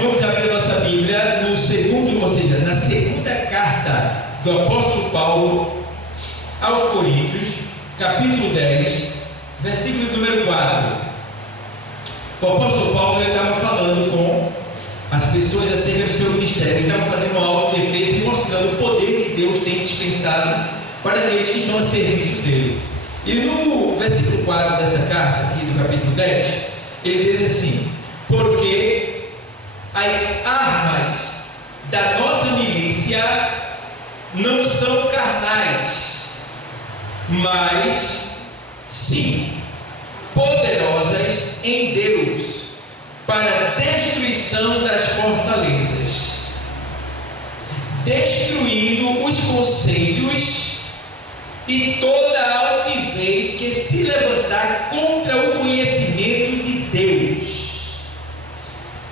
Vamos abrir a nossa Bíblia no segundo, ou seja, na segunda carta do apóstolo Paulo aos Coríntios, capítulo 10, versículo número 4. O apóstolo Paulo estava falando com as pessoas acerca do seu ministério. Ele estava fazendo uma autodefesa e mostrando o poder que Deus tem dispensado para aqueles que estão a serviço dele. E no versículo 4 desta carta, aqui do capítulo 10, ele diz assim: porque as armas da nossa milícia não são carnais, mas sim poderosas em Deus para a destruição das fortalezas, destruindo os conselhos e toda a altivez que se levantar contra o conhecimento de Deus,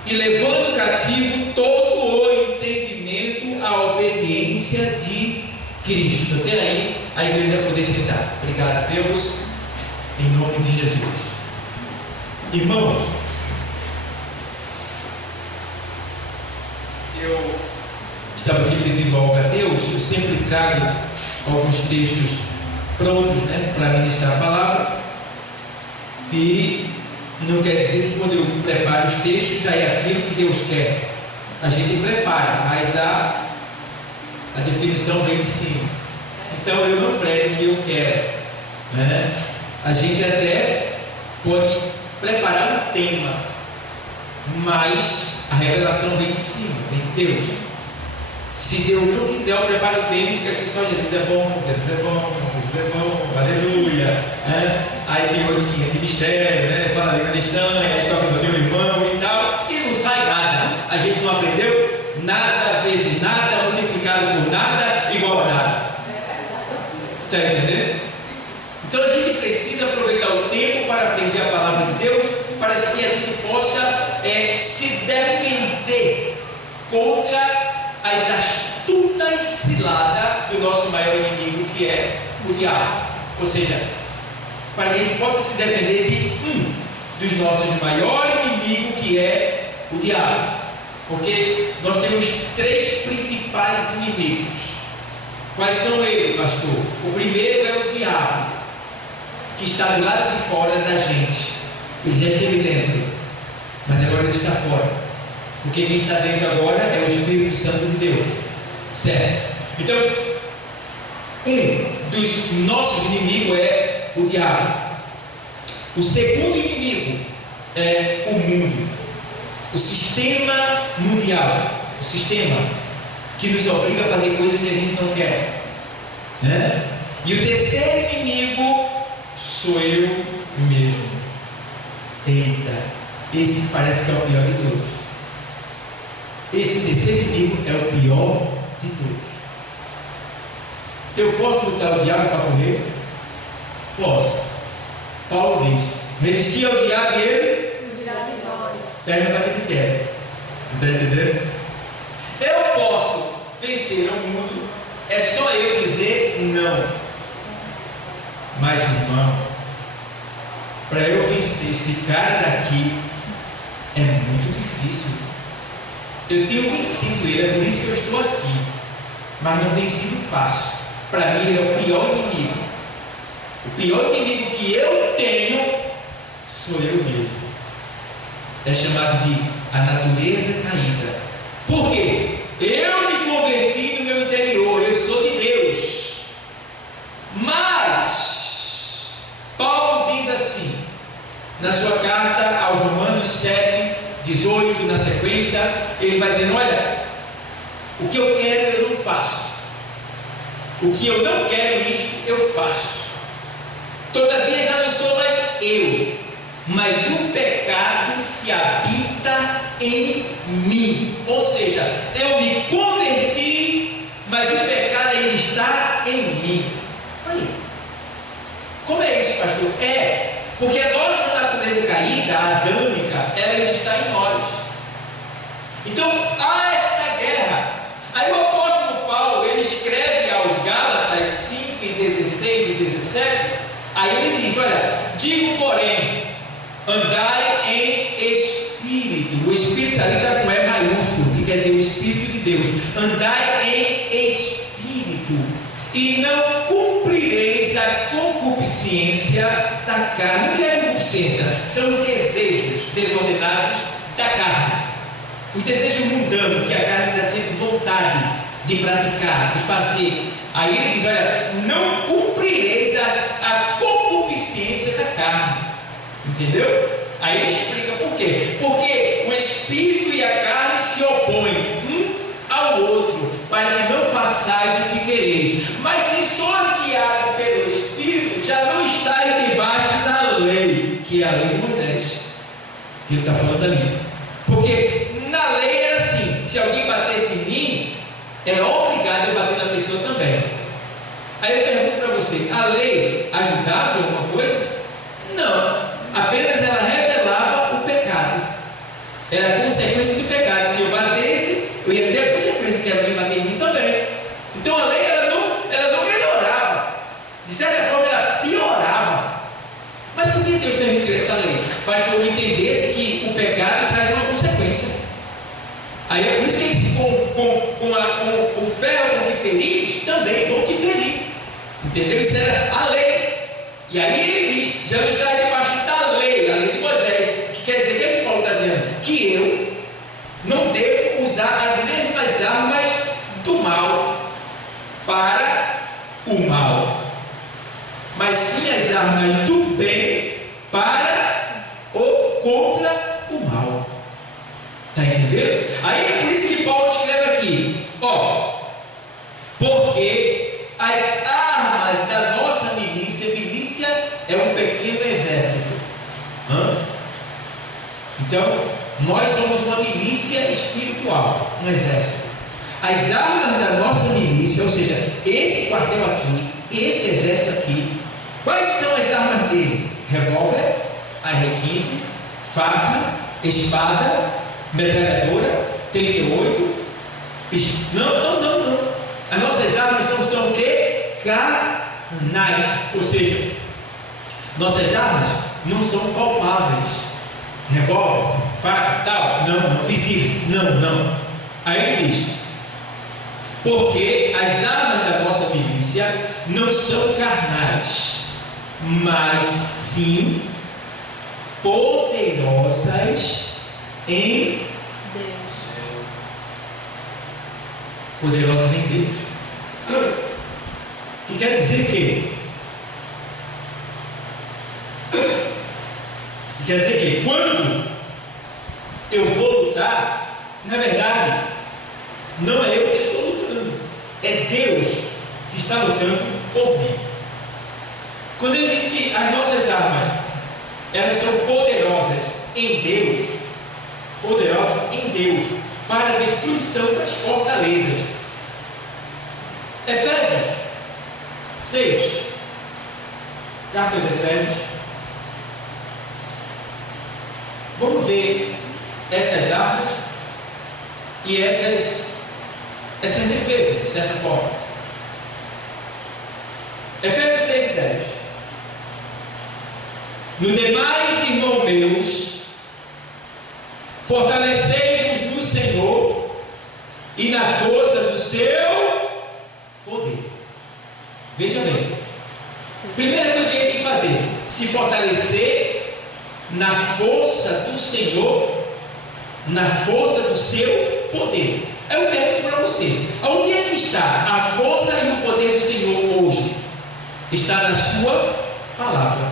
e levando cativo todo o entendimento à obediência de Cristo. Até aí a igreja poder sentar. Obrigado a Deus, em nome de Jesus. Irmãos, eu estava aqui pedindo ao Mateus, eu sempre trago alguns textos prontos, para ministrar a palavra, e não quer dizer que quando eu preparo os textos já é aquilo que Deus quer. A gente prepara, mas a definição vem de cima. Então eu não prego o que eu quero, A gente até pode preparar um tema, mas a revelação vem de cima, vem de Deus. Se Deus não quiser, eu preparo o tema e fica aqui só: Jesus é bom, Jesus é bom, Jesus é bom, aleluia. Aí tem outros que de mistério, fala língua estranha, aí toca no teu irmão e tal, e não sai nada. A gente não aprendeu nada vezes nada multiplicado por nada igual a nada. Está entendendo? Então a gente precisa aproveitar o tempo para aprender a palavra de Deus, para que a gente possa se defender contra as astutas ciladas do nosso maior inimigo, que é o diabo. Ou seja, para que a gente possa se defender de dos nossos maiores inimigos, que é o diabo. Porque nós temos três principais inimigos. Quais são eles, pastor? O primeiro é o diabo, que está do lado de fora da gente. Ele já esteve dentro, mas agora ele está fora. Porque quem está dentro agora é o Espírito Santo de Deus, certo? Então, um dos nossos inimigos é o diabo. O segundo inimigo é o mundo, o sistema mundial, o sistema que nos obriga a fazer coisas que a gente não quer, E o terceiro inimigo sou eu mesmo. Eita, esse parece que é o pior de todos. Esse terceiro inimigo é o pior de todos. Eu posso lutar o diabo para correr? Posso. Paulo diz: resistir ao diabo e ele terra para que terra. Está entendendo? Eu posso vencer o mundo, é só eu dizer não. Mas, irmão, para eu vencer esse cara daqui é muito difícil. Eu tenho vencido ele, é por isso que eu estou aqui, mas não tem sido fácil. Para mim ele é o pior inimigo. O pior inimigo que eu tenho sou eu mesmo. É chamado de a natureza caída. Por quê? Eu me converti no meu interior, eu sou de Deus. Mas Paulo diz assim, na sua carta aos Romanos 7, 18, na sequência, ele vai dizendo: olha, o que eu quero eu não faço, o que eu não quero isto eu faço. Todavia já não sou mais eu, mas o pecado que habita em mim. Ou seja, eu me converti, mas o pecado ainda está em mim. Olha aí. Como é isso, pastor? Porque a nossa natureza caída, a adâmica, ela ainda está em nós. Então há esta guerra. Aí o apóstolo Paulo, ele escreve aos Gálatas 5, 16 e 17. Aí ele diz: olha, digo porém, andai em espírito. O espírito ali está com E maiúsculo. Deus. Andai em espírito, e não cumprireis a concupiscência da carne. O que é concupiscência? São os desejos desordenados da carne, os desejos mundanos que a carne dá sempre vontade de praticar, de fazer. Aí ele diz: olha, não cumprireis a concupiscência da carne. Entendeu? Aí ele explica por quê. Porque o espírito e a carne se opõem um ao outro, para que não façais o que quereis. Mas se sois guiados pelo espírito, já não estáis debaixo da lei, que é a lei de Moisés. Ele está falando ali. Porque na lei era assim: se alguém batesse em mim, era obrigado a bater na pessoa também. Aí eu pergunto para você: a lei ajudava em alguma coisa? Não, apenas ela revelava o pecado, era a consequência do pecado. Se eu batesse, eu ia ter a consequência que alguém bater em mim também. Então a lei ela não melhorava, de certa forma ela piorava. Mas por que Deus permitiu essa lei? Para que eu entendesse que o pecado traz uma consequência. Aí é por isso que eles, com o ferro com que ferimos, também vão te ferir. Entendeu? Isso era a lei. E aí ele diz: já não está debaixo da lei, a lei de Moisés. Que quer dizer, o que Paulo está dizendo? Que eu não devo usar as mesmas armas do mal para o mal, mas sim as armas do bem para ou contra o mal. Está entendendo? Aí é por isso que Paulo escreve aqui: ó, porque as armas da nossa milícia é um pequeno exército. Então, nós somos uma milícia espiritual, um exército. As armas da nossa milícia, ou seja, esse quartel aqui, esse exército aqui, quais são as armas dele? Revólver, AR-15, faca, espada, metralhadora, 38. Não. As nossas armas não são o quê? Carnais, ou seja, nossas armas não são palpáveis. Revólver, faca, tal, não visível, não. Aí ele diz: porque as armas da nossa milícia não são carnais, mas sim poderosas em Deus. Poderosas em Deus. Que quer dizer que quando eu vou lutar, na verdade, não é eu que estou lutando, é Deus que está lutando por mim. Quando ele diz que as nossas armas, elas são poderosas em Deus, para a destruição das fortalezas. Efésios 6, carta aos Efésios. Vamos ver essas armas e essas defesas, de certa forma. Efésios 6 e 10. No demais, irmãos meus, fortalecei-vos no Senhor e na força do seu poder. Veja bem, primeira coisa que ele tem que fazer: se fortalecer na força do Senhor, na força do seu poder. Eu pergunto para você: onde é que está a força e o poder do Senhor hoje? Está na sua palavra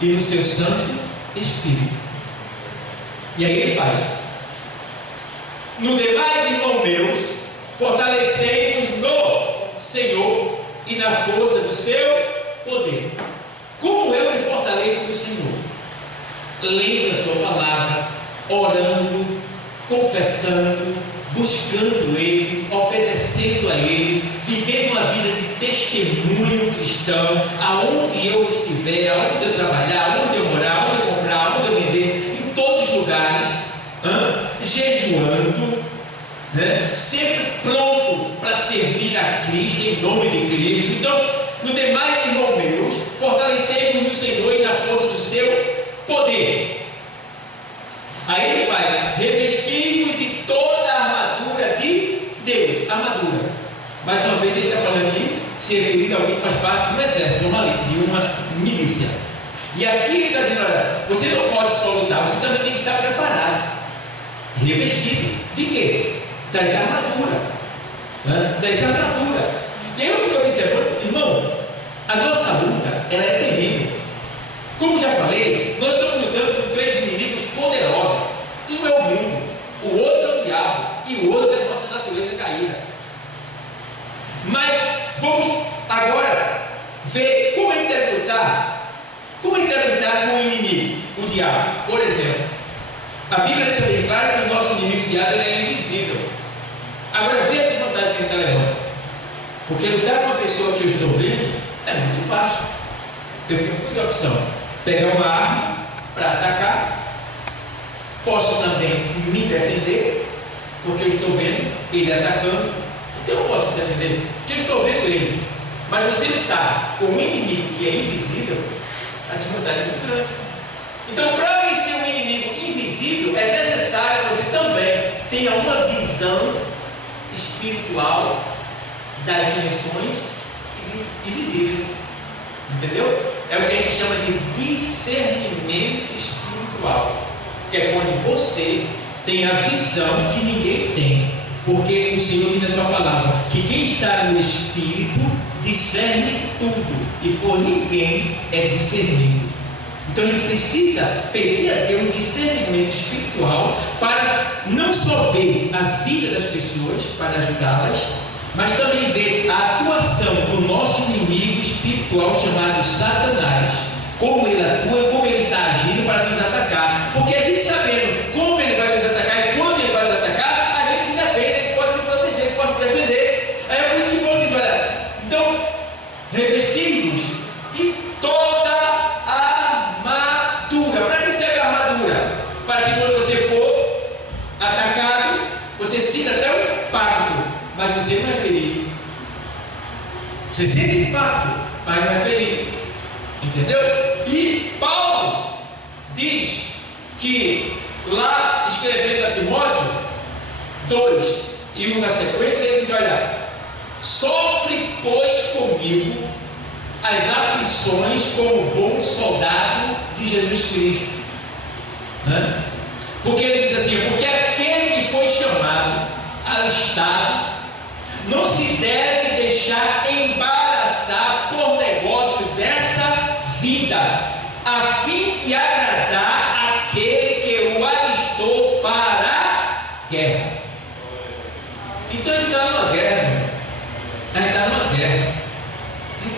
e no seu Santo Espírito. E aí ele faz: no demais, irmãos meus, fortalecei-vos no Senhor e na força do seu poder. Como eu me fortaleço no Senhor? Lendo a sua palavra, orando, confessando, buscando Ele, obedecendo a Ele, vivendo uma vida de testemunho cristão, aonde eu estiver, aonde eu trabalhar, aonde eu morar, aonde eu comprar, aonde eu vender, em todos os lugares, jejuando, sempre pronto para servir a Cristo, em nome de Cristo. Então, no demais, irmãos meus, fortalecei-vos no Senhor e na força do seu poder. Aí ele faz: revestir-vos de toda a armadura de armadura. Mais uma vez ele está falando aqui, se referindo a alguém que faz parte do exército, de uma milícia. E aqui ele está dizendo, olha, você não pode só lutar, você também tem que estar preparado, revestido. De quê? Das armaduras. Das armaduras. E aí eu fico observando, irmão, a nossa luta, ela é terrível. Como já falei, nós estamos lutando com 3 inimigos poderosos. Um é o mundo, o outro é o diabo e o outro é a nossa natureza caída. Mas vamos agora ver como ele deve lutar. Como ele deve lutar com o inimigo, o diabo. Por exemplo, a Bíblia deixa bem claro que o nosso inimigo, o diabo, ele é invisível. Agora vê a desvantagem que ele está levando. Porque lutar com uma pessoa que eu estou vendo é muito fácil. Eu tenho 2 opções: pegar uma arma para atacar. Posso também me defender, porque eu estou vendo ele atacando. Então eu posso me defender, porque eu estou vendo ele. Mas você lutar com um inimigo que é invisível, a desvantagem é muito grande. Então, para vencer um inimigo invisível, é necessário que você também tenha uma visão espiritual das dimensões invisíveis. Entendeu? É o que a gente chama de discernimento espiritual, que é quando você tem a visão que ninguém tem, porque o Senhor diz na sua palavra que quem está no Espírito discerne tudo, e por ninguém é discernido. Então a gente precisa pedir a Deus um discernimento espiritual para não só ver a vida das pessoas, para ajudá-las, mas também ver a atuação do nosso inimigo espiritual chamado Satanás, como ele atua e como ele está agindo para nos atacar. Porque a gente sabendo como ele vai nos atacar e quando ele vai nos atacar, a gente se defende, pode se proteger, pode se defender. Aí é por isso que Paulo diz, olha, então revestivos de toda a armadura. Para que serve a armadura? Para que quando você for atacado, você sinta até o impacto, mas você não é ferido. Você sente o impacto, mas não é ferido. Entendeu? E Paulo diz que lá, escrevendo a Timóteo 2 e 1 na sequência, ele diz, olha, sofre pois comigo as aflições como bom soldado de Jesus Cristo. Porque ele diz assim, porque aquele que foi chamado, alistado, não se deve deixar embaraçar por negócio dessa vida, a fim de agradar aquele que o alistou para a guerra. Então ele está numa guerra, meu. Ele está numa guerra.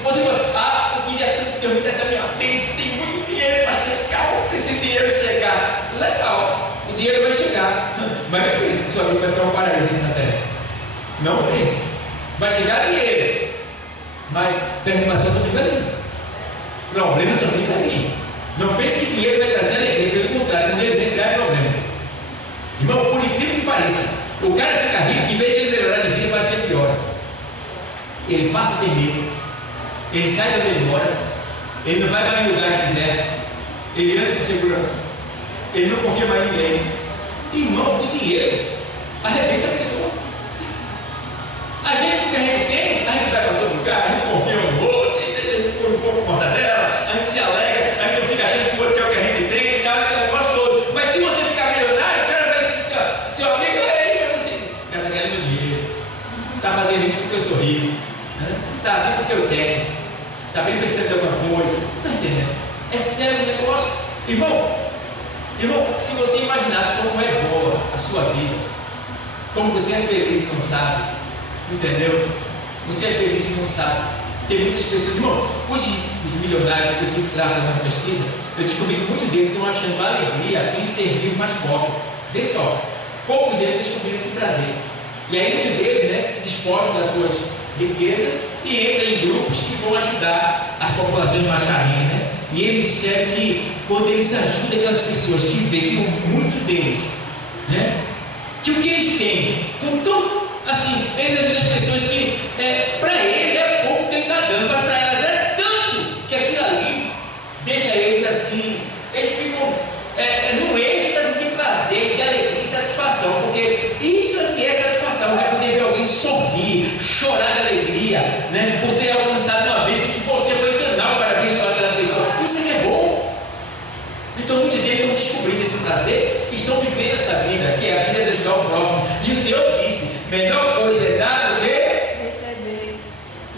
Você fala, eu queria tanto que eu me desse a minha bênção, tem muito dinheiro para chegar. Se esse dinheiro chegar, legal, o dinheiro vai chegar, mas não pense que sua vida vai ficar um paraíso aqui na terra. Não pense. Vai chegar dinheiro, mas perturbação também vai vir, problema também vai vir. Não pense que dinheiro vai trazer alegria, pelo contrário, quando ele vem criar problema. Irmão, por incrível que pareça, o cara fica rico, em vez de ele melhorar de vida, quase que ele piora. Ele passa a ter medo, ele sai da memória, ele não vai mais em lugar deserto, ele anda com segurança, ele não confia mais em ninguém. Irmão, o dinheiro arrebenta a pessoa. A gente, o que a gente tem, a gente vai para todo lugar, a gente confia no outro, a gente põe um pouco por conta dela, a gente se alegra, a gente não fica achando que o outro quer o que a gente tem, e tal, aquele negócio todo. Mas se você ficar milionário, o cara vai dizer, seu amigo, aí, para você, esse cara está ganhando dinheiro, está fazendo isso porque eu sou rico, está assim porque eu tenho, está bem pensando em alguma coisa, não está entendendo? É sério o negócio. Irmão, se você imaginasse como é boa a sua vida, como você é feliz e não sabe, entendeu? Você é feliz e não sabe. Tem muitas pessoas, irmão, os milionários que eu tive lá na pesquisa, eu descobri que muitos deles estão achando uma alegria em servir os mais pobres. Vê só, poucos deles descobriram esse prazer. E aí muitos deles, né, se despojam das suas riquezas e entram em grupos que vão ajudar as populações mais carentes, né? E eles disseram que quando eles ajudam aquelas pessoas que vê que muito deles, né, que o que eles têm, com tão assim, eles ajudam as pessoas que para ele é pouco que ele está dando, mas para elas é tanto que aquilo ali deixa eles assim, eles ficam no êxtase de prazer, de alegria e satisfação, porque isso aqui é satisfação, é poder ver alguém sorrir né? Por ter alcançado uma bênção que você foi canal para abençoar aquela pessoa. Isso aqui é bom. Então muitos deles estão descobrindo esse prazer e estão vivendo essa vida, que é a vida de ajudar o próximo. E o Senhor disse: melhor coisa é dar do que receber.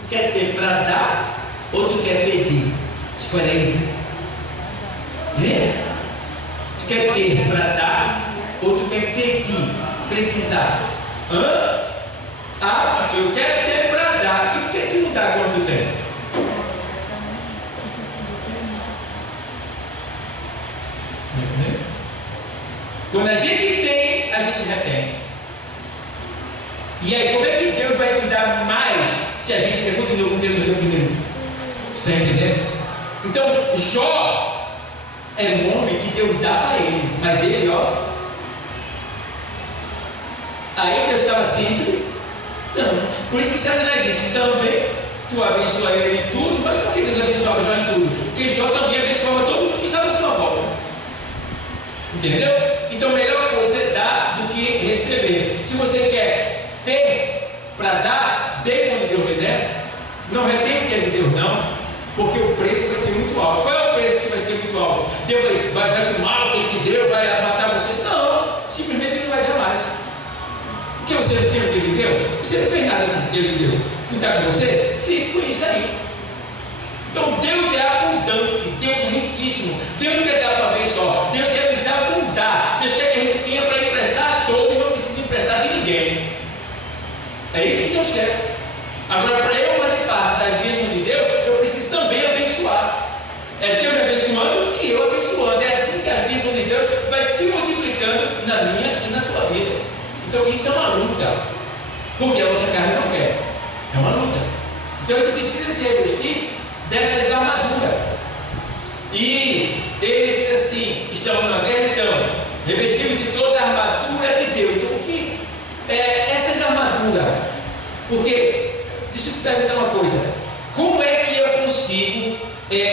Tu quer ter para dar ou tu quer pedir? Escolhe aí. Tu quer ter para dar ou tu quer pedir? Precisar? Ah, pastor, eu quero ter para dar. E por que tu não dá quando tu tem? Quando a gente tem, a gente retém. E aí, como é que Deus vai cuidar mais se a gente tem muito dinheiro com ele no primeiro? Você está entendendo? Então, Jó é um homem que Deus dava a ele, mas ele, aí Deus estava sempre dando. Por isso que Satanás disse: também tu abençoa ele em tudo. Mas por que Deus abençoava Jó em tudo? Porque Jó também abençoava todo mundo que estava à sua volta. Entendeu? Então, a melhor coisa é dar do que receber. Se você quer ter para dar, dê quando Deus lhe der. Não retém o que é de Deus, não, porque o preço vai ser muito alto. Qual é o preço que vai ser muito alto? Deus vai tomar o que ele deu, vai matar você? Não, simplesmente ele não vai dar mais. Porque você não tem o que ele deu? Você não fez nada com o que ele deu. Não está com você? Fique com isso aí. Então Deus é abundante, Deus é riquíssimo. Deus não quer dar para vez só, Deus quer nos abundar. Deus quer que a gente tenha para emprestar a todo e não precisa emprestar de ninguém. É isso que Deus quer. Agora, para eu fazer parte das bênçãos de Deus, eu preciso também abençoar. É Deus me abençoando e eu abençoando. É assim que as bênçãos de Deus vai se multiplicando na minha e na tua vida. Então isso é uma luta, porque a nossa carne não quer. É uma luta. Então a gente precisa se revestir dessas armaduras. E ele diz assim: estamos na guerra, estamos revestidos de toda a armadura de Deus. Então o que é essas armaduras? Porque, deixa eu te perguntar uma coisa: como é que eu consigo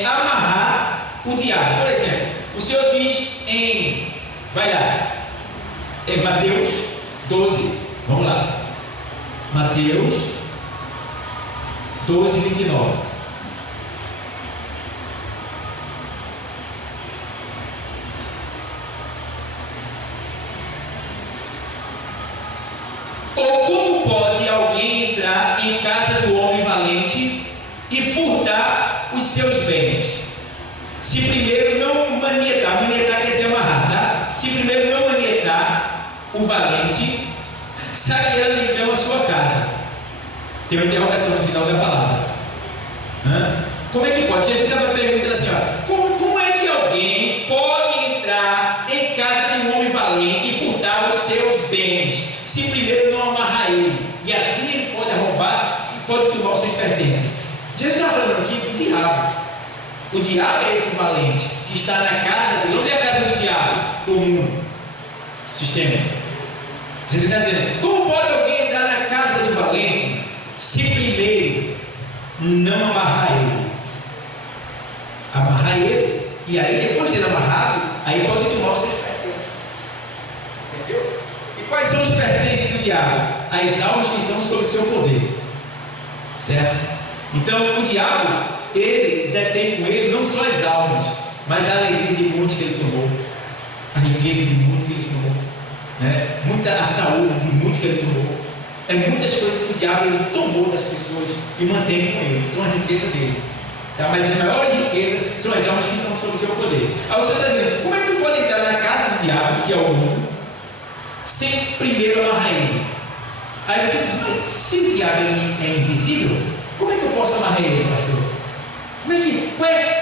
amarrar o diabo? Por exemplo, o Senhor diz vai lá, em Mateus 12, vamos lá, Mateus 12, 29. Ou como pode alguém entrar em casa do homem valente e furtar os seus bens, se primeiro não manietar quer dizer amarrar, tá? Se primeiro não manietar o valente, saqueando então a sua casa. Tem uma interrogação no final da palavra. Como é que pode? Jesus estava perguntando assim: como é que alguém pode entrar em casa de um homem valente e furtar os seus bens, se primeiro não amarrar ele? E assim ele pode roubar e pode tomar os seus pertences. Jesus está falando aqui do diabo. O diabo é esse valente que está na casa dele. Onde é a casa do diabo? O mundo. Sistema. Jesus está dizendo: como pode alguém entrar na casa do valente se primeiro não amarrar ele? Amarrar ele, e aí depois de ele amarrado, aí pode tomar os seus pertences. Entendeu? E quais são os pertences do diabo? As almas que estão sob o seu poder. Certo? Então o diabo, ele detém com ele não só as almas, mas a alegria de muitos que ele tomou, a riqueza de muitos que ele tomou, né? A saúde de muitos que ele tomou. É muitas coisas que o diabo ele tomou das pessoas e mantém com ele, são a riqueza dele. Tá? Mas as maiores riquezas são as almas que estão sob o seu poder. Aí você está dizendo: como é que tu pode entrar na casa do diabo, que é o mundo, sem primeiro amarrar ele? Aí você diz: mas se o diabo é invisível, como é que eu posso amarrar ele, pastor? Como é que?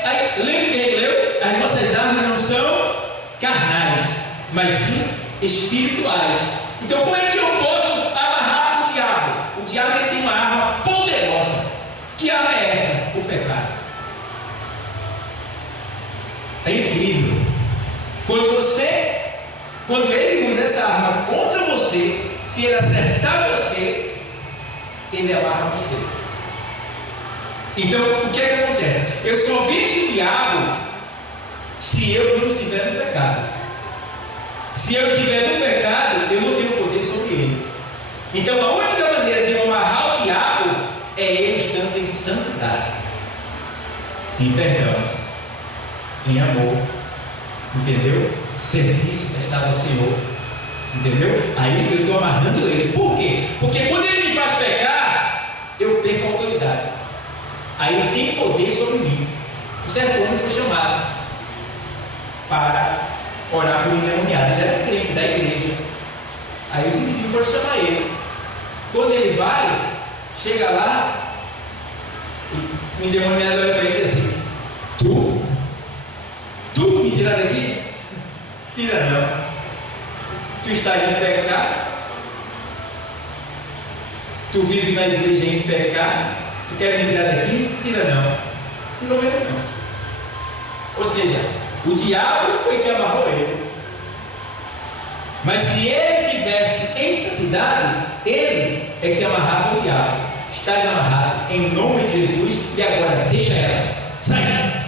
Aí lembra que a gente leu? As nossas armas não são carnais, mas sim espirituais. Então como é que eu posso amarrar o diabo? O diabo ele tem uma arma poderosa. Que arma é essa? O pecado. É incrível. Quando ele usa essa arma contra você, se ele acertar você, ele amarra você. Então, o que é que acontece? Eu só venço o diabo se eu não estiver no pecado. Se eu estiver no pecado, eu não tenho poder sobre ele. Então, a única maneira de eu amarrar o diabo é eu estando em em perdão, em amor, entendeu? Serviço prestado ao Senhor, entendeu? Aí eu estou amarrando ele. Por quê? Porque quando ele me faz pecar, eu perco a autoridade. Aí ele tem poder sobre mim. Um certo homem foi chamado para orar por um endemoniado. Ele era crente da igreja. Aí os indivíduos foram chamar ele. Quando ele vai, chega lá, o endemoniado olha para ele e diz assim: Tu me tirar daqui? Tira não. Tu estás em pecado, tu vives na igreja em pecado, tu quer me tirar daqui? Tira não. Não prometo não. Ou seja, o diabo foi que amarrou ele. Mas se ele tivesse em santidade, ele é que amarrava o diabo. Estás amarrado em nome de Jesus e agora deixa ela. Sai!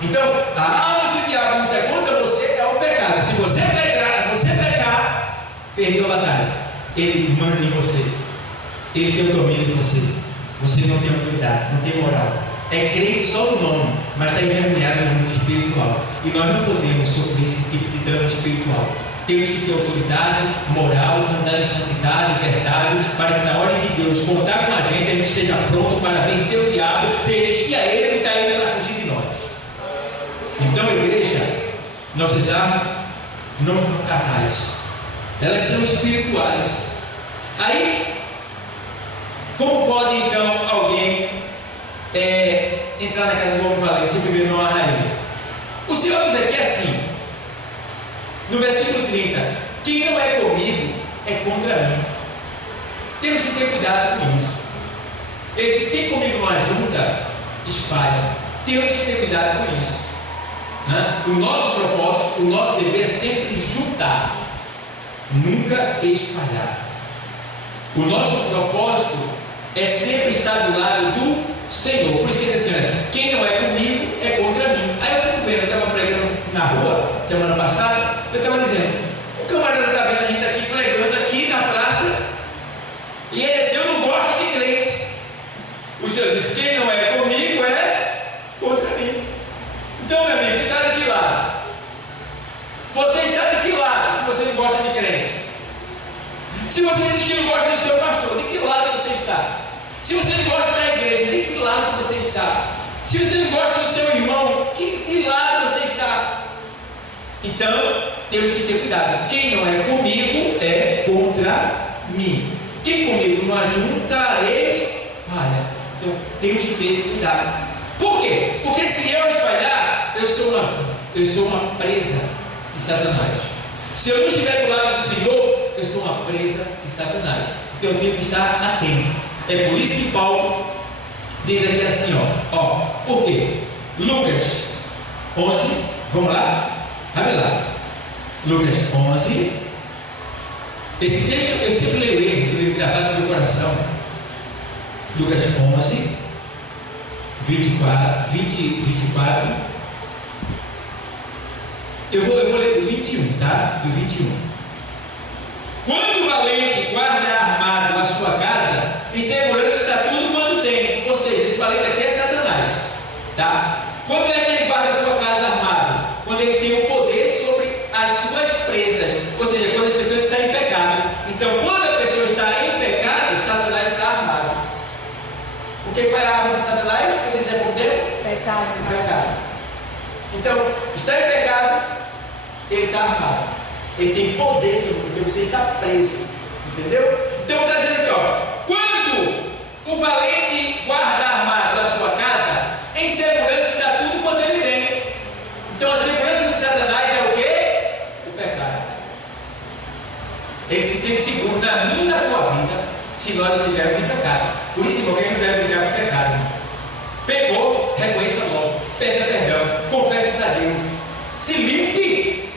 Então, a arma que o diabo usa contra você é o pecado. Se você pecar, perdeu a batalha. Ele manda em você. Ele tem o domínio de você. Você não tem autoridade, não tem moral. É crente só no nome, mas está envergonhado no mundo espiritual. E nós não podemos sofrer esse tipo de dano espiritual. Temos que ter autoridade, moral, andar em santidade, verdade, para que na hora que Deus contar com a gente esteja pronto para vencer o diabo, resistir a ele que está indo para fugir de nós. Então, igreja, nossas armas não são carnais, elas são espirituais. Aí, como pode então alguém entrar na casa do homem valente se primeiro não amarrar ele? O Senhor diz aqui assim, no versículo 30: quem não é comigo é contra mim. Temos que ter cuidado com isso. Ele diz: quem comigo não ajunta, espalha. Temos que ter cuidado com isso. O nosso propósito, o nosso dever é sempre juntar, nunca espalhar. O nosso propósito é sempre estar do lado do Senhor. Por isso que ele diz assim: quem não é comigo é contra mim. Aí eu fico vendo, eu estava pregando na rua semana passada, eu estava dizendo, o camarada está vendo a gente aqui pregando aqui na praça, e ele disse: eu não gosto de crente. O Senhor disse: quem não é comigo é contra mim. Então, meu amigo, tu está de que lado? Você está de que lado se você não gosta de crente? Se você diz que não gosta do seu pastor, de que lado você está? Se você não gosta da igreja, de que lado você está? Se você não gosta do seu irmão, de que lado você está? Então, temos que ter cuidado. Quem não é comigo é contra mim. Quem comigo não ajunta, espalha. Então, temos que ter esse cuidado. Por quê? Porque se eu espalhar, eu sou uma presa de Satanás. Se eu não estiver do lado do Senhor, eu sou uma presa de Satanás. Então eu tenho que estar atento. É por isso que Paulo diz aqui assim, ó, por quê? Lucas 11, vamos lá? Abre lá. Lucas 11. Esse texto eu sempre leio ele, porque ele é gravado no meu coração. Lucas 11, 24. Eu vou ler do 21, tá? Do 21. Quando o valente guarda armado a sua casa, em segurança está tudo quanto tem. Ou seja, esse valente aqui é Satanás, tá? Quando é que ele guarda a sua casa armado? Quando ele tem o poder sobre as suas presas. Ou seja, quando as pessoas estão em pecado. Então, quando a pessoa está em pecado, Satanás está armado. Porque qual é a arma de Satanás que eles responderam? Pecado. Então, está em pecado, ele está armado. Ele tem poder sobre você, você está preso. Entendeu? Então está dizendo aqui, quando o valente guarda armado a sua casa, em segurança está tudo quanto ele tem. Então a segurança de Satanás é o quê? O pecado. Ele se sente seguro na minha e na tua vida, se nós estivermos em pecado. Por isso, qualquer que deve brigar com pecado. Pecou, reconheça logo, peça perdão, confesse para Deus, se limpe.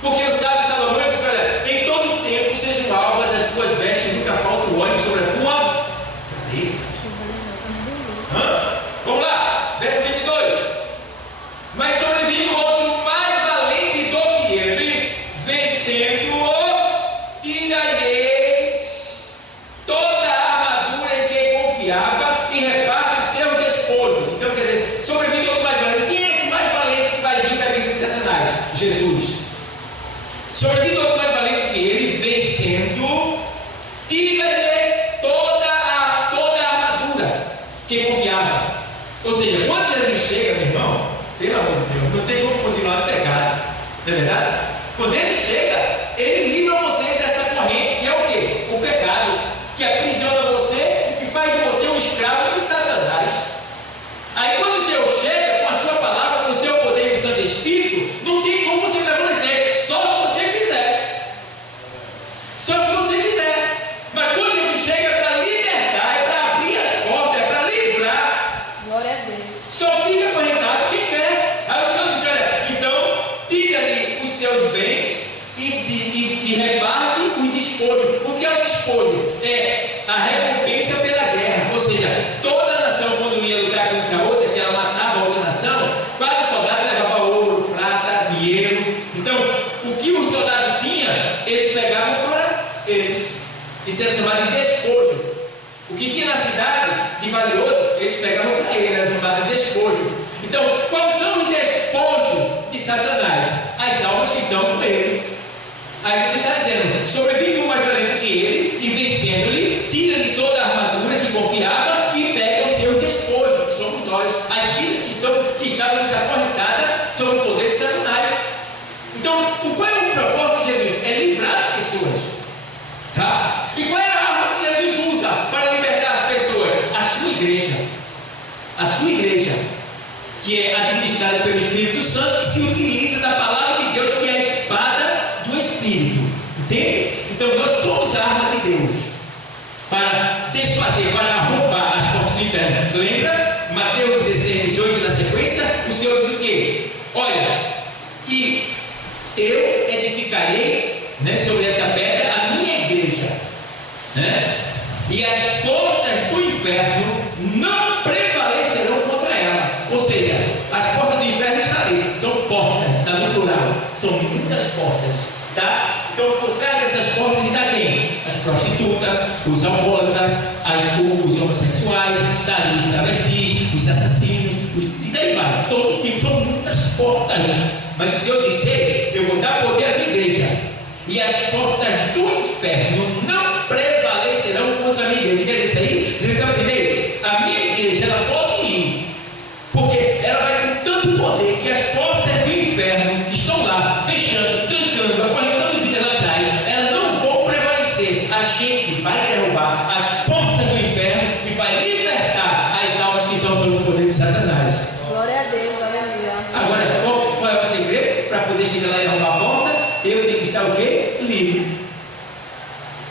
Porque o sábio Salomão disse: olha, em todo tempo sejam alvas as tuas vestes, nunca falta o óleo sobre a tua cabeça. Vamos lá, verso 22. Mas sobrevive outro mais valente do que ele, vencendo-o, tirareis toda a armadura em que confiava e reparte sobrevindo ao mais valente que ele, vencendo, tira-lhe toda a armadura que confiava. Ou seja, quando Jesus chega, meu irmão, pelo amor de Deus, não tem como continuar no pecado, não é verdade? Quando ele chega, ele livra você dessa corrente, que é o quê? O pecado, que aprisiona você e que faz de você um escravo de Satanás. Aí quando o Senhor chega com a sua palavra, com o seu poder e o Santo Espírito, não tem como você prevalecer, só se você quiser. Só se você quiser. Mas quando Jesus chega é para libertar, é para abrir as portas, é para livrar. Glória a Deus. Só fica acorrentado quem quer. Aí o Senhor diz, olha, então tira-lhe os seus bens e reparte os despojos. O que é o despojo? É a recompensa pela guerra. Ou seja, toda nação quando ia lutar contra a outra, que ela matava a outra nação, cada soldado levava ouro, prata, dinheiro. Então, o que o soldado tinha, eles pegavam para eles. Isso era chamado de despojo. O que tinha na cidade de valioso, eles pegavam para eles, era chamado de despojo. Então, quais são os despojos de Satanás? As almas que estão com ele. Aí ele está dizendo, sobrevive um mais valente que ele, e vencendo-lhe, tira-lhe toda a armadura que confiava e pega os seus despojos, que somos nós, as vidas que estavam desacorrentadas sob o poder de Satanás. Então, qual é o propósito de Jesus? É livrar as pessoas. Tá? E qual é a arma que Jesus usa para libertar as pessoas? A sua igreja. A sua igreja, que é administrada pelo Espírito Santo, que se utiliza da palavra de Deus, que é a espada do Espírito. Entende? Então nós somos a arma de Deus para desfazer, para roubar as portas do inferno. Lembra? Mateus 16, 18 na sequência, o Senhor diz o quê? Olha, e eu edificarei, né, sobre esta pedra a minha igreja, né? E as portas do inferno não prevalecerão contra ela. Ou seja, as portas do inferno estão ali, são portas, está no plural, são muitas portas, tá? Então por trás dessas portas está quem? As prostitutas, os alcoólatras, os homossexuais, tá? Os travestis, os assassinos, e daí vai, todo tipo, são muitas portas. Mas o Senhor disse, eu vou dar poder à minha igreja, e as portas do inferno não prevalecerão contra a minha igreja. Quer dizer isso aí? Você está entendendo? A minha igreja, ela pode ir, porque ela vai com tanto poder que as portas do inferno que estão lá, fechando, trancando, acorrentando vida lá atrás, elas não vão prevalecer. A gente vai derrubar as portas do inferno e vai libertar as almas que estão sob o poder de Satanás. Glória a Deus, aleluia. Agora, qual é o segredo? Para poder chegar lá e derrubar a porta, eu tenho que estar o quê? Livre.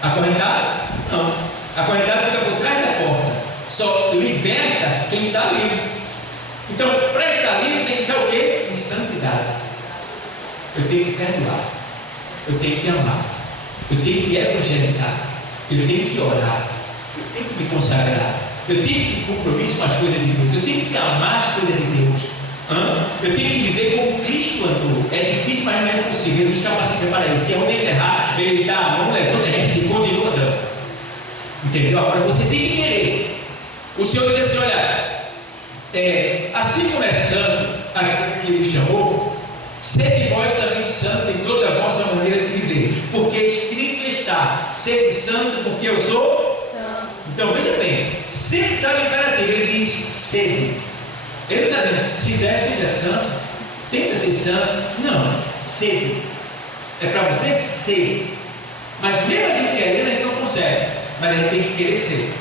Acorrentado? Não. Acorrentado fica por trás da porta. Só liberta quem está livre. Então, para estar livre, tem que estar o quê? Em santidade. Eu tenho que perdoar. Eu tenho que amar. Eu tenho que evangelizar. Eu tenho que orar. Eu tenho que me consagrar. Eu tenho que ter compromisso com as coisas de Deus. Eu tenho que amar as coisas de Deus. Eu tenho que viver como Cristo andou. É difícil, mas não é possível. Ele nos capacita para isso. Se eu nem errar, ele dá a mão, levanta e continua andando. Entendeu? Agora você tem que querer. O Senhor diz assim: olha, assim como é santo aquele que ele chamou, sede vós também santo em toda a vossa maneira de viver, porque escrito está: sede santo, porque eu sou santo. Então veja bem, sempre está no imperativo, ele diz sede. Ele está dizendo, se der, seja santo, tenta ser santo. Não, sede. É para você ser. Mas mesmo a gente querendo, a gente não consegue. Mas a gente tem que querer ser.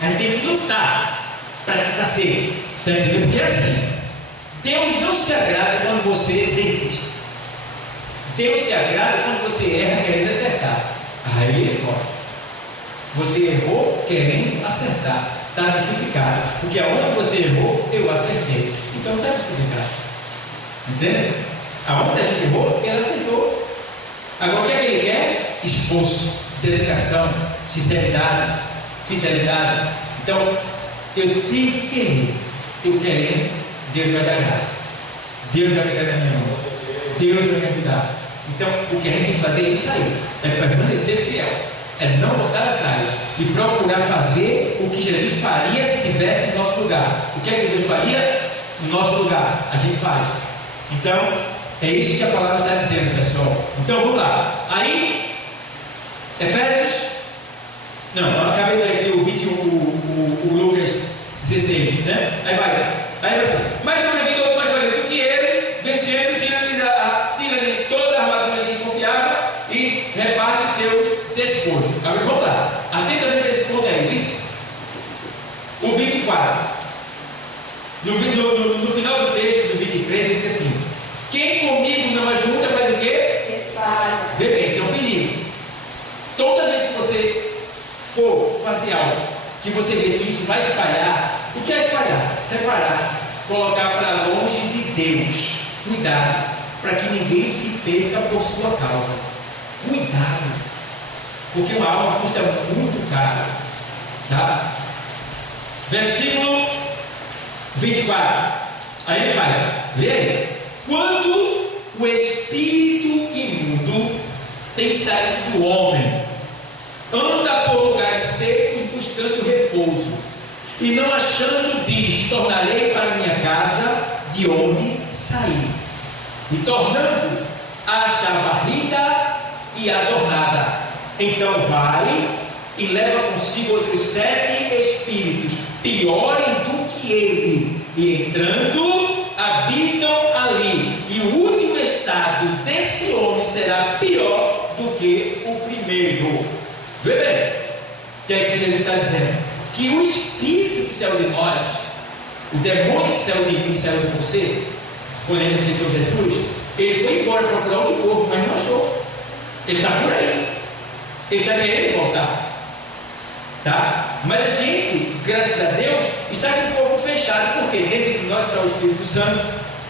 A gente tem que lutar para ser. Está entendendo? Porque é assim, Deus não se agrada quando você desiste. Deus se agrada quando você erra querendo acertar. Aí ele pode. Você errou querendo acertar. Está justificado. Porque aonde você errou, eu acertei. Então está justificado. Entende? Aonde a gente errou, ele acertou. Agora o que é que ele quer? Esforço, dedicação, sinceridade, fidelidade. Então, eu tenho que querer. Eu querendo, Deus vai dar graça. Deus vai pegar na minha mão. Deus vai me ajudar. Então, o que a gente tem que fazer é isso aí. É permanecer fiel. É não voltar atrás e procurar fazer o que Jesus faria se estivesse no nosso lugar. O que é que Deus faria no nosso lugar? A gente faz. Então, É isso que a palavra está dizendo, pessoal. Então vamos lá. Aí, Efésios. Não, eu acabei de ler aqui o vídeo, o Lucas 16, né? Aí vai ser. Mas sobrevindo outro mais valioso do que ele, vencendo, tira-lhe toda a armadura que confiava e reparte os seus despojos. Agora vamos lá. Atentamente esse ponto aí. Isso. O 24. No final do texto do 23, ele diz assim: quem comigo não ajunta faz o quê? Espalha. Vê bem, isso é um perigo. Toda vez que você for fazer algo que você vê que isso vai espalhar, o que é espalhar? Separar, colocar para longe de Deus. Cuidado, para que ninguém se perca por sua causa. Cuidado, porque uma alma custa muito caro. Tá? Versículo 24. Aí ele faz, lê aí. Quando o espírito imundo tem saído do homem, anda por lugares secos buscando repouso, e não achando, diz: tornarei para minha casa de onde saí, e tornando a achar varrida e adornada. Então vai e leva consigo outros 7 espíritos piores do que ele, e entrando habitam ali, e o último estado desse homem será pior do que o primeiro. Vê bem, o que é que Jesus está dizendo? Que o espírito que saiu de nós, o demônio que saiu de mim, saiu de você, quando ele aceitou Jesus, ele foi embora procurar outro corpo, mas não achou. Ele está por aí, ele está querendo voltar. Tá? Mas a gente, graças a Deus, está com o corpo fechado, porque dentro de nós está o Espírito Santo.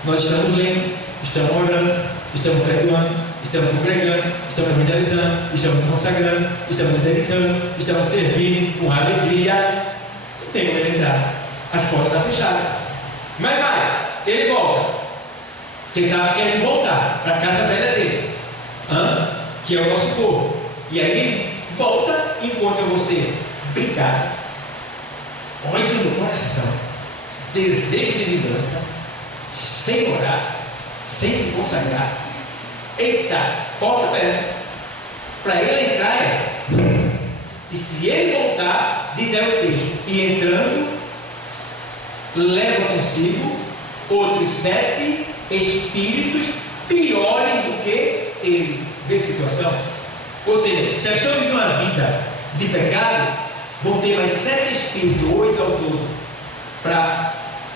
Nós estamos lendo, estamos orando, estamos perdoando, estamos congregando, estamos evangelizando, estamos consagrando, estamos dedicando, estamos servindo com alegria. Não tem como ele entrar, as portas estão fechadas. Mas vai, ele volta, porque ele estava querendo voltar para a casa velha dele, que é o nosso corpo. E aí ele volta e encontra você brincado, ódio no coração, desejo de vingança, sem orar, sem se consagrar. Eita, porta aberta para ele entrar. E se ele voltar, diz o texto, e entrando, leva consigo outros 7 espíritos piores do que ele. Vê que situação? Ou seja, se a pessoa vive uma vida de pecado, vão ter mais 7 espíritos, 8 ao todo, para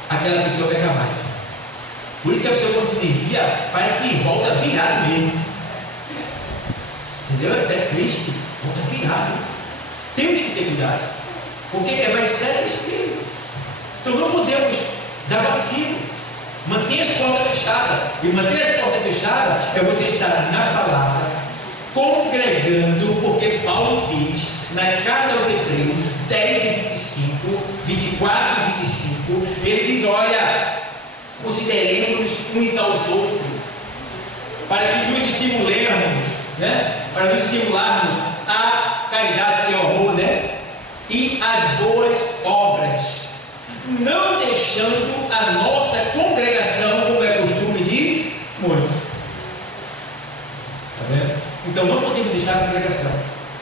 aquela pessoa pecar mais. Por isso que a pessoa, quando se desvia, parece que volta virado mesmo. Entendeu? É até triste, volta virado. Temos que ter cuidado, porque é mais 7 espíritos. Então não podemos dar vacilo. Mantenha as portas fechadas. E manter as portas fechadas é você estar na palavra, congregando, porque Paulo diz na carta aos Hebreus 10 e 25, 24 e 25, ele diz: olha, consideremos uns aos outros, para que nos estimulemos, né? Para nos estimularmos a caridade, que é o amor, né? E as boas obras, não deixando a nossa congregação, como é costume de muitos. Está vendo? Então não podemos deixar a congregação,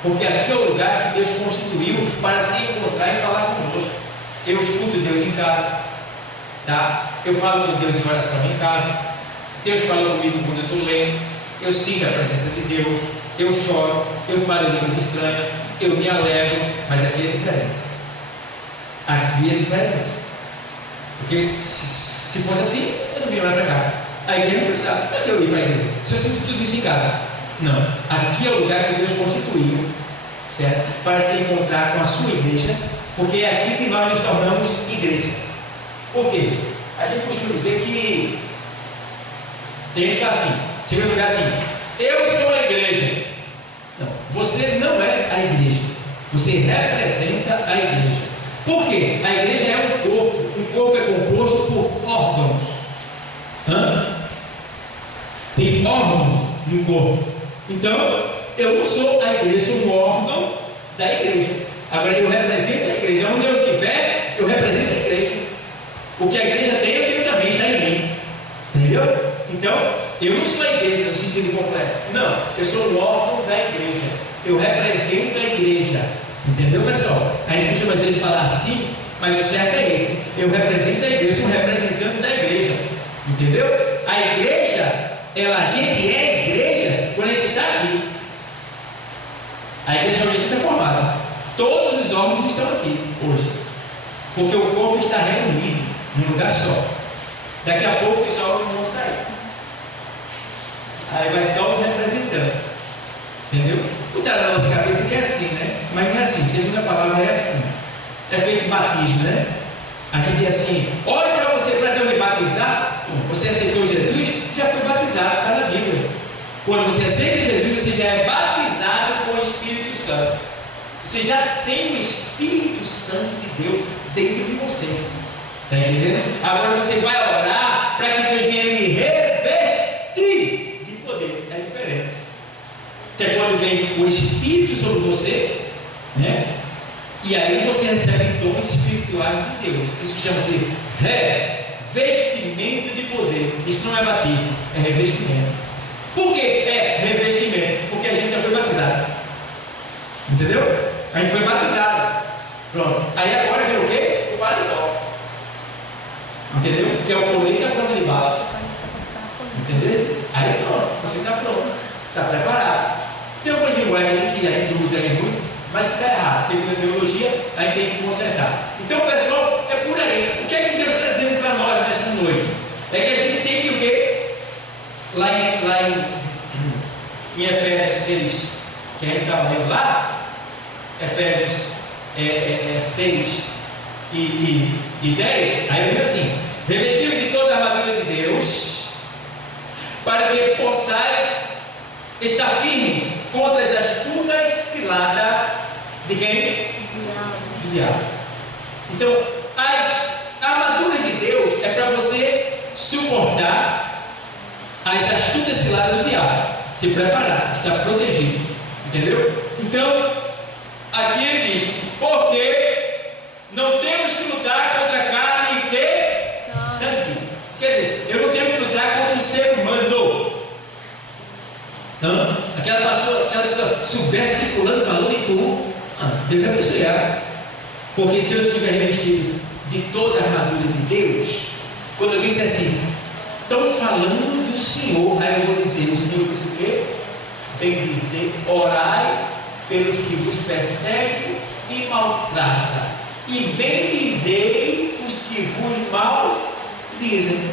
porque aqui é o lugar que Deus constituiu para se encontrar e falar conosco. Eu escuto Deus em casa, tá? Eu falo com Deus em oração em casa, Deus fala comigo quando eu estou lendo, eu sinto a presença de Deus, eu choro, eu falo línguas estranhas, eu me alegro, mas aqui é diferente. Aqui é diferente, porque se fosse assim, eu não vinha mais para cá. A igreja não precisava, para que eu ir para a igreja? Se eu sinto tudo isso em casa. Não, aqui é o lugar que Deus constituiu, certo? Para se encontrar com a sua igreja, porque é aqui que nós nos tornamos igreja. Por quê? A gente costuma dizer que tem que ficar assim, chega no lugar assim: eu sou a igreja. Não, você não é a igreja, você representa a igreja. Por quê? A igreja é um corpo é composto por órgãos. Tem órgãos no corpo. Então, eu não sou a igreja, sou um órgão da igreja. Agora, eu represento a igreja. Onde eu estiver, eu represento a igreja. O que a igreja tem, eu tenho também, está em mim. Entendeu? Então, eu não sou a igreja no sentido completo. Não, eu sou o órgão da igreja. Eu represento a igreja. Entendeu, pessoal? A gente costuma às vezes falar assim, mas o certo é esse. Eu represento a igreja, sou um representante da igreja. Entendeu? A igreja, a gente é igreja quando a gente está aqui. A igreja onde a gente é formada. Todos os órgãos estão aqui hoje. Porque o corpo está reunido num lugar só. Daqui a pouco os órgãos vão sair. Aí vai só os representantes. Entendeu? O cara na nossa cabeça que é assim, né? Mas não é assim. Segundo a palavra é assim. É feito batismo, né? A gente é assim. Olha para você, para Deus lhe batizar. Você aceitou Jesus? Já foi batizado, está na Bíblia. Quando você aceita Jesus, você já é batizado com o Espírito Santo. Você já tem o Espírito Santo de Deus dentro de você. Está entendendo? Agora você vai orar para que Deus venha lhe revestir de poder. É diferente. Que é quando vem o Espírito sobre você, né? E aí você recebe dons espirituais de Deus. Isso chama-se revestimento de poder. Isso não é batismo, é revestimento. Por que é revestimento? Porque a gente já foi batizado. Entendeu? A gente foi batizado. Pronto. Aí agora vem o quê? O paletó. Entendeu? Que é o colete e a prova de bala. Entendeu? Aí pronto. Você está pronto. Está preparado. Tem algumas linguagens que a gente usa aí muito, mas que está errado. Segundo a teologia, a gente tem que consertar. Então, pessoal, é por aí. O que é que Deus está dizendo para nós nessa noite? É que a gente tem que o quê? Lá em Efésios 6, que a gente estava lendo lá, Efésios 6 e 10, aí eu digo assim: revestido de toda a armadura de Deus, para que possais estar firmes contra as astutas ciladas de quem? Do diabo. Então, a armadura de Deus é para você suportar as astutas ciladas do diabo, se preparar, estar protegido. Entendeu? Então, aqui ele diz: porque não temos que lutar contra carne e sangue. Quer dizer, eu não tenho que lutar contra um ser humano. Não, aquela pessoa soubesse que fulano falou de tu, Deus abençoe ela. Porque se eu estiver revestido de toda a armadura de Deus, quando alguém diz assim, estão falando do Senhor, aí eu vou dizer, o Senhor diz o quê? Tem que dizer, orai pelos que vos perseguem e maltratam, e bendizei os que vos maldizem.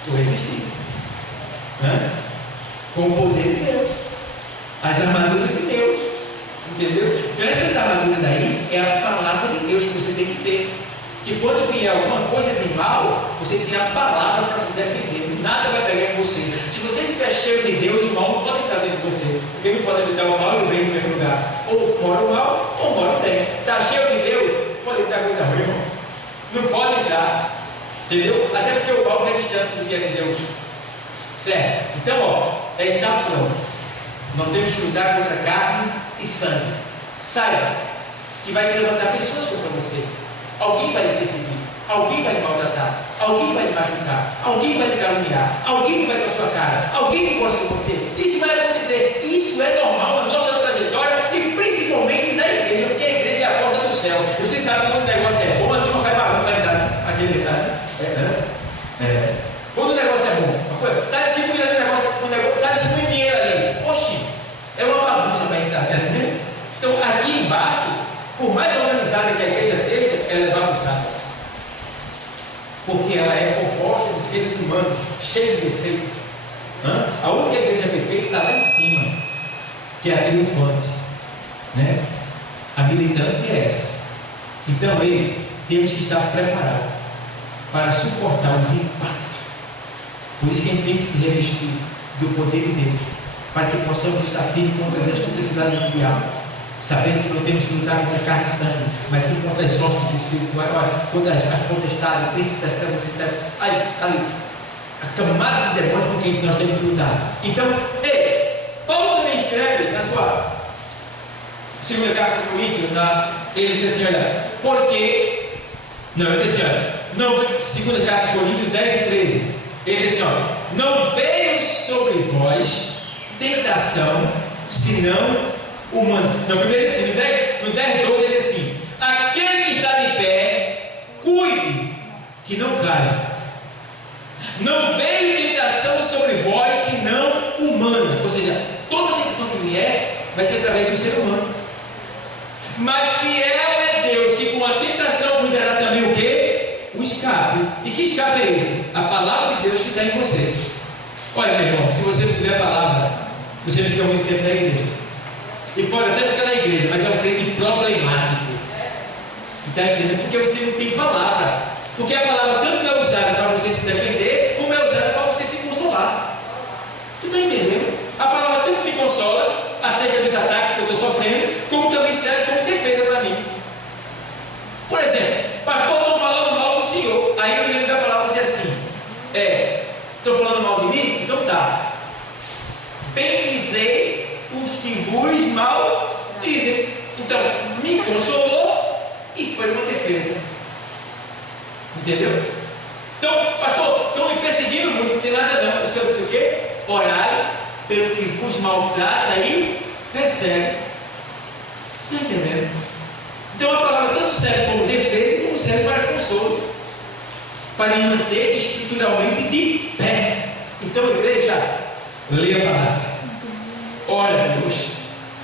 Estou revestido, com o poder de Deus, as armaduras de Deus, entendeu? Então essas armaduras daí é a palavra de Deus que você tem que ter, que quando vier alguma coisa de mal, você tem a palavra para se defender, nada vai pegar em você. Se você estiver cheio de Deus, o mal não pode entrar dentro de você, porque não pode evitar o mal e o bem no mesmo lugar, ou mora o mal, ou mora o bem. Está cheio de Deus, pode entrar coisa ruim, irmão, não pode entrar, entendeu? Até porque o mal quer distância do que é de Deus, certo? Então, ó, é estar pronto. Não temos que lutar contra carne e sangue. Saiba que vai se levantar pessoas contra você. Alguém vai lhe perseguir, alguém vai lhe maltratar, alguém vai lhe machucar, alguém vai lhe caluniar, alguém vai com a sua cara, alguém que gosta de você. Isso vai acontecer, isso é normal na nossa trajetória e principalmente na igreja, porque a igreja é a porta do céu. Você sabe que quando o negócio é bom, a turma vai pagando para entrar aquele detalhe. Quando o negócio é bom, está distribuindo o negócio, está distribuindo dinheiro ali. Oxi, é uma bagunça para entrar, é assim mesmo? Então aqui embaixo, por mais organizada que a igreja seja, ela é bagunçada. Porque ela é composta de seres humanos, cheios de defeitos. A única igreja perfeita está lá em cima, que é a triunfante, né? A militante é essa. Então, temos que estar preparados para suportar os impactos. Por isso que a gente tem que se revestir do poder de Deus, para que possamos estar firmes contra as astutas ciladas do diabo, sabendo que não temos que lutar contra carne e sangue, mas sim contra as sortes espirituais, contra as potestades, príncipes das trevas, ali, a camada de demônios com quem nós temos que lutar. Então, Paulo também escreve na sua segunda carta de Coríntios, ele diz assim, olha, ele diz assim, olha, segunda carta de Coríntios 10 e 13, ele diz assim, olha, não veio sobre vós tentação, senão humana. Não, primeiro ele assim, no 10:12 ele diz assim: aquele que está de pé, cuide que não caia. Não veio tentação sobre vós, senão humana. Ou seja, toda tentação que vier vai ser através do ser humano. Mas fiel é Deus, que com a tentação vos dará também o quê? O escape. E que escape é esse? A palavra de Deus que está em você. Olha, meu irmão, se você não tiver a palavra, você não fica muito tempo na igreja. E pode até ficar na igreja, mas é um crente problemático. Está entendendo? Porque você não tem palavra. Porque a palavra tanto é usada para você se defender, como é usada para você se consolar. Tu está entendendo? A palavra tanto me consola acerca dos ataques que eu estou sofrendo, como também serve como defesa para mim. Por exemplo, pastor, estou falando mal do Senhor. Aí eu me lembro da palavra que diz assim: estou falando mal de mim? Então tá. Bendizei os que vos maldizem. Então, me consolou e foi uma defesa. Entendeu? Então, pastor, estão me perseguindo muito, não tem nada não. O senhor disse o quê? Orai pelo que vos maltrata e persegue. Está entendendo? Então a palavra tanto serve como defesa como serve para consolo, para manter estruturalmente de pé. Então, igreja, lê a palavra, ora a Deus,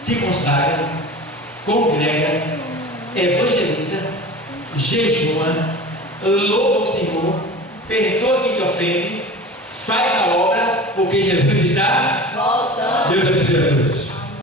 te consagra, congrega, evangeliza, jejua, louva o Senhor, perdoa quem te ofende, faz a obra, porque Jesus está voltando. Deus abençoe a todos.